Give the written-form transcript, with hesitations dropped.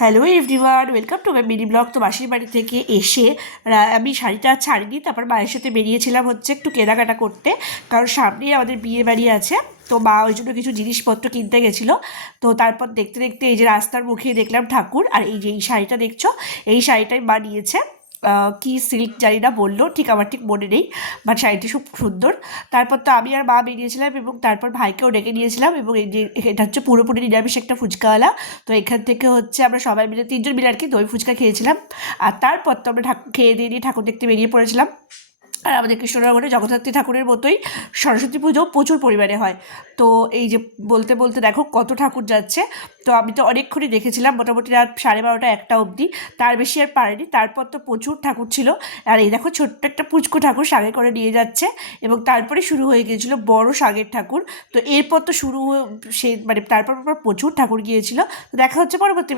Hello everyone, welcome to my mini blog. তো মাসির বাড়ি থেকে এসে আমি শাড়িটা ছাড়িনি, তারপর মায়ের সাথে বেরিয়েছিলাম হচ্ছে একটু কেনাকাটা করতে, কারণ সামনেই আমাদের বিয়ে বাড়ি আছে। তো মা ওই জন্য কিছু জিনিসপত্র কিনতে গেছিলো। তো তারপর দেখতে দেখতে এই যে রাস্তার মুখে দেখলাম ঠাকুর, আর এই যে এই শাড়িটা দেখছো, এই শাড়িটাই মা নিয়েছে। কি সিল্ক জানি না বললো, ঠিক আমার ঠিক মনে নেই, বাট শাড়িটি খুব সুন্দর। তারপর তো আমি আর মা বেরিয়েছিলাম, এবং তারপর ভাইকেও ডেকে নিয়েছিলাম, এবং এই যে এটা হচ্ছে পুরোপুরি নিরামিষ একটা ফুচকাওয়ালা। তো এখান থেকে হচ্ছে আমরা সবাই মিলে তিনজন মিলে আর কি দই ফুচকা খেয়েছিলাম। আর তারপর তো আমরা খেয়ে দিয়ে নিয়ে ঠাকুর দেখতে বেরিয়ে পড়েছিলাম। আর আমাদের কৃষ্ণনগরে জগদ্ধাত্রী ঠাকুরের মতোই সরস্বতী পুজো প্রচুর পরিমাণে হয়। তো এই যে বলতে বলতে দেখো কত ঠাকুর যাচ্ছে। তো আমি তো অনেকক্ষণই দেখেছিলাম, মোটামুটি রাত 12:30 একটা অবধি, তার বেশি আর পারেনি। তারপর তো প্রচুর ঠাকুর ছিল। আর এই দেখো ছোট্ট একটা পুচকু ঠাকুর সাগে করে নিয়ে যাচ্ছে, এবং তারপরে শুরু হয়ে গিয়েছিল বড় সাগের ঠাকুর। তো এরপর তো শুরু সে মানে তারপর প্রচুর ঠাকুর গিয়েছিল। তো দেখা হচ্ছে পরবর্তী